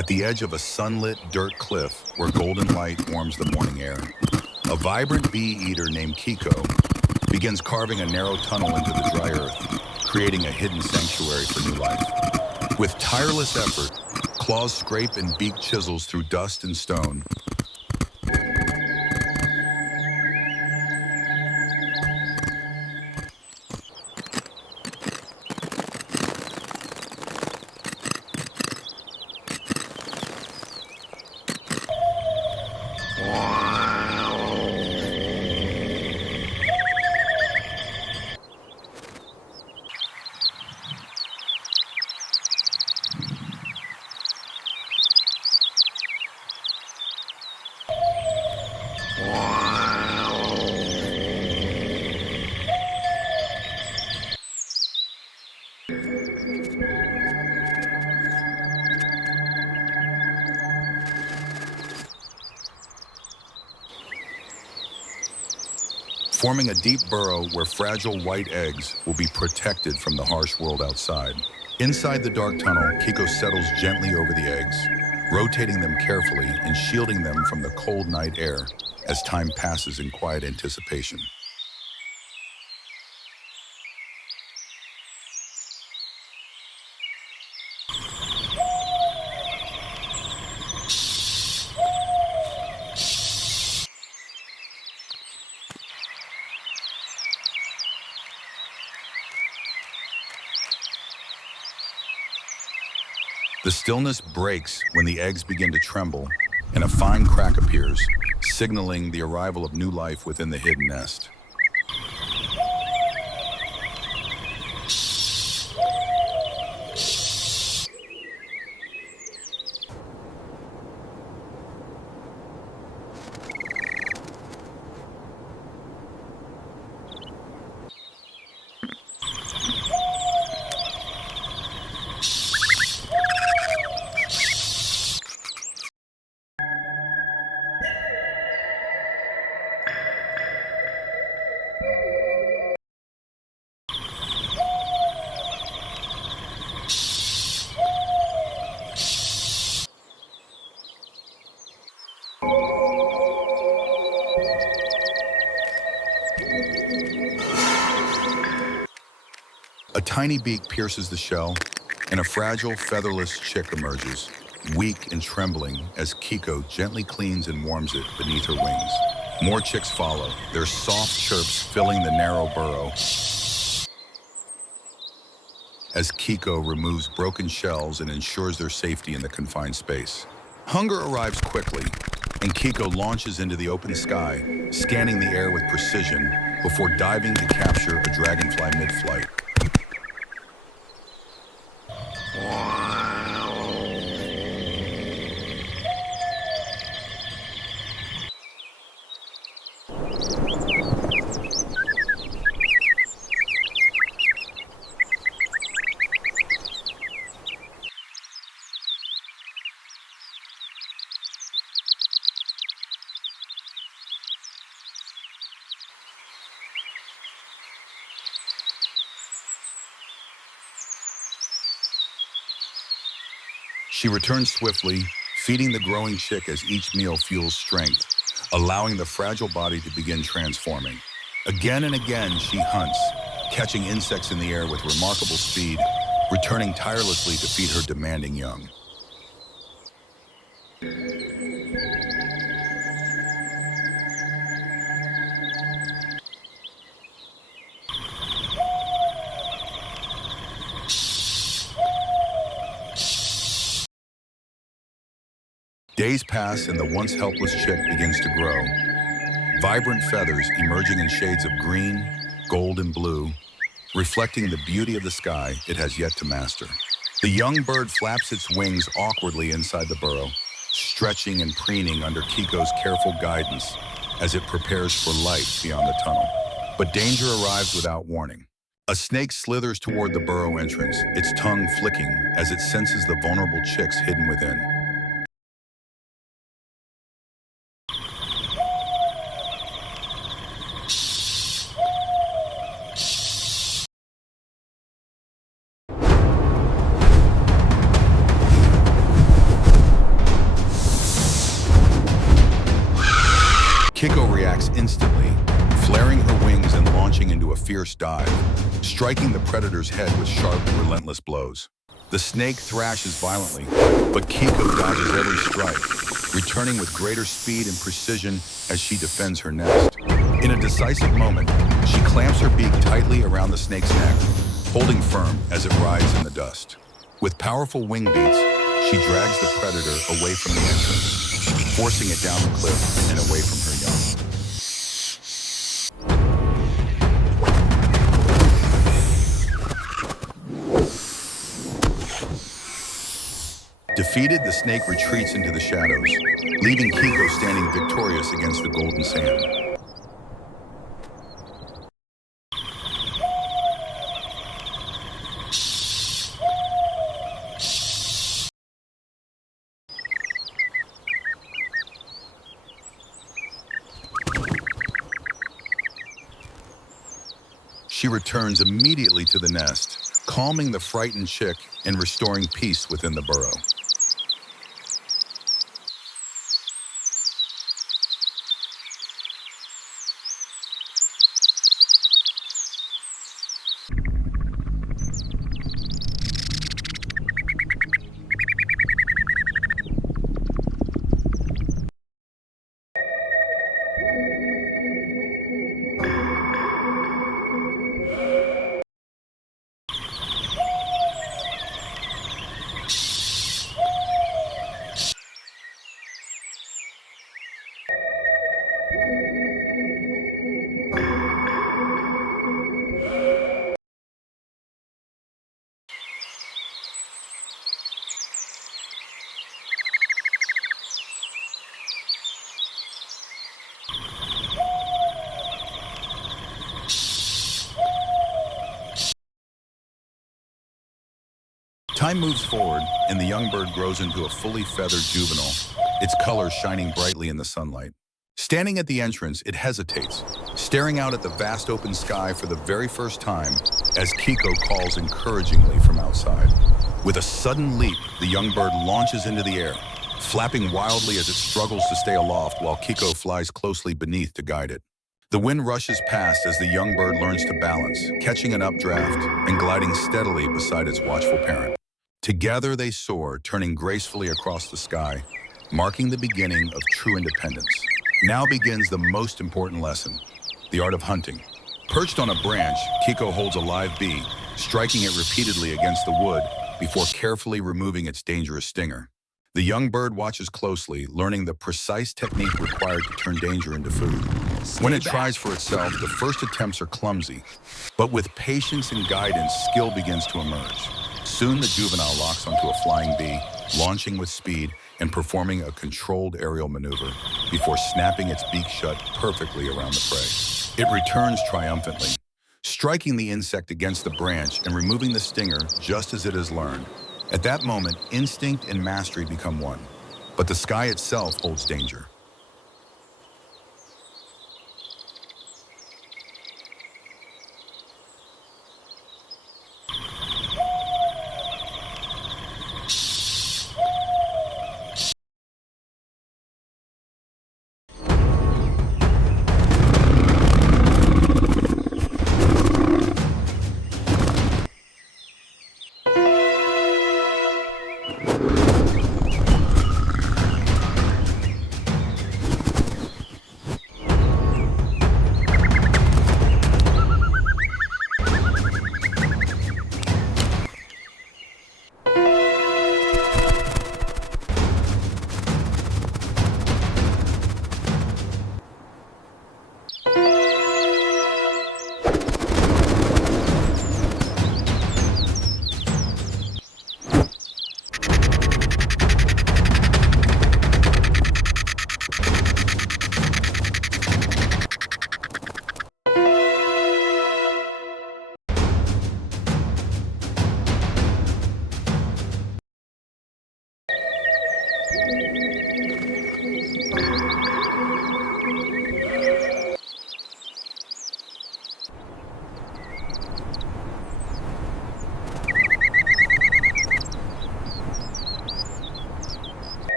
At the edge of a sunlit dirt cliff where golden light warms the morning air, a vibrant bee-eater named Kiko begins carving a narrow tunnel into the dry earth, creating a hidden sanctuary for new life. With tireless effort, claws scrape and beak chisels through dust and stone. Forming a deep burrow where fragile white eggs will be protected from the harsh world outside. Inside the dark tunnel, Kiko settles gently over the eggs, rotating them carefully and shielding them from the cold night air as time passes in quiet anticipation. The stillness breaks when the eggs begin to tremble and a fine crack appears, signaling the arrival of new life within the hidden nest. A tiny beak pierces the shell, and a fragile, featherless chick emerges, weak and trembling as Kiko gently cleans and warms it beneath her wings. More chicks follow, their soft chirps filling the narrow burrow as Kiko removes broken shells and ensures their safety in the confined space. Hunger arrives quickly, and Kiko launches into the open sky, scanning the air with precision before diving to capture a dragonfly mid-flight. She returns swiftly, feeding the growing chick as each meal fuels strength, allowing the fragile body to begin transforming. Again and again, she hunts, catching insects in the air with remarkable speed, returning tirelessly to feed her demanding young. Days pass and the once helpless chick begins to grow. Vibrant feathers emerging in shades of green, gold, and blue, reflecting the beauty of the sky it has yet to master. The young bird flaps its wings awkwardly inside the burrow, stretching and preening under Kiko's careful guidance as it prepares for life beyond the tunnel. But danger arrives without warning. A snake slithers toward the burrow entrance, its tongue flicking as it senses the vulnerable chicks hidden within. dive, striking the predator's head with sharp, relentless blows. The snake thrashes violently, but Kiko dodges every strike, returning with greater speed and precision as she defends her nest. In a decisive moment, she clamps her beak tightly around the snake's neck, holding firm as it rides in the dust. With powerful wing beats, she drags the predator away from the entrance, forcing it down the cliff and away from her young. Defeated, the snake retreats into the shadows, leaving Kiko standing victorious against the golden sand. She returns immediately to the nest, calming the frightened chick and restoring peace within the burrow. Time moves forward, and the young bird grows into a fully feathered juvenile, its colors shining brightly in the sunlight. Standing at the entrance, it hesitates, staring out at the vast open sky for the very first time as Kiko calls encouragingly from outside. With a sudden leap, the young bird launches into the air, flapping wildly as it struggles to stay aloft while Kiko flies closely beneath to guide it. The wind rushes past as the young bird learns to balance, catching an updraft and gliding steadily beside its watchful parent. Together they soar, turning gracefully across the sky, marking the beginning of true independence. Now begins the most important lesson, the art of hunting. Perched on a branch, Kiko holds a live bee, striking it repeatedly against the wood before carefully removing its dangerous stinger. The young bird watches closely, learning the precise technique required to turn danger into food. When it tries for itself, the first attempts are clumsy, but with patience and guidance, skill begins to emerge. Soon the juvenile locks onto a flying bee, launching with speed and performing a controlled aerial maneuver before snapping its beak shut perfectly around the prey. It returns triumphantly, striking the insect against the branch and removing the stinger just as it has learned. At that moment, instinct and mastery become one, but the sky itself holds danger.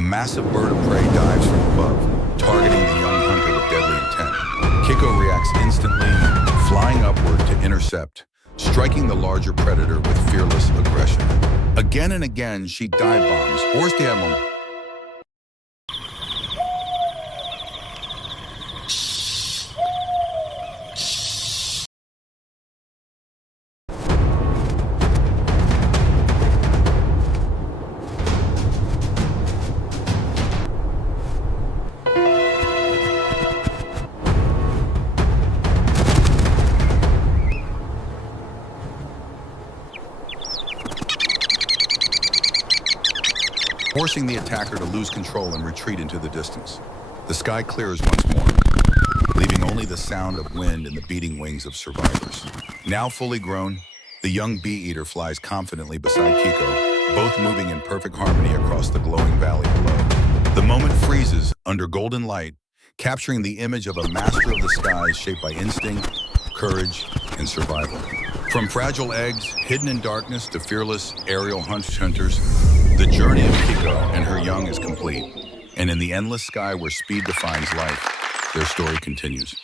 A massive bird of prey dives from above, targeting the young hunter with deadly intent. Kiko reacts instantly, flying upward to intercept, striking the larger predator with fearless aggression. Again and again, she dive bombs. Forcing the attacker to lose control and retreat into the distance. The sky clears once more, leaving only the sound of wind and the beating wings of survivors. Now fully grown, the young bee-eater flies confidently beside Kiko, both moving in perfect harmony across the glowing valley below. The moment freezes under golden light, capturing the image of a master of the skies shaped by instinct, courage, and survival. From fragile eggs hidden in darkness to fearless aerial hunters, the journey of Kiko and her young is complete. And in the endless sky where speed defines life, their story continues.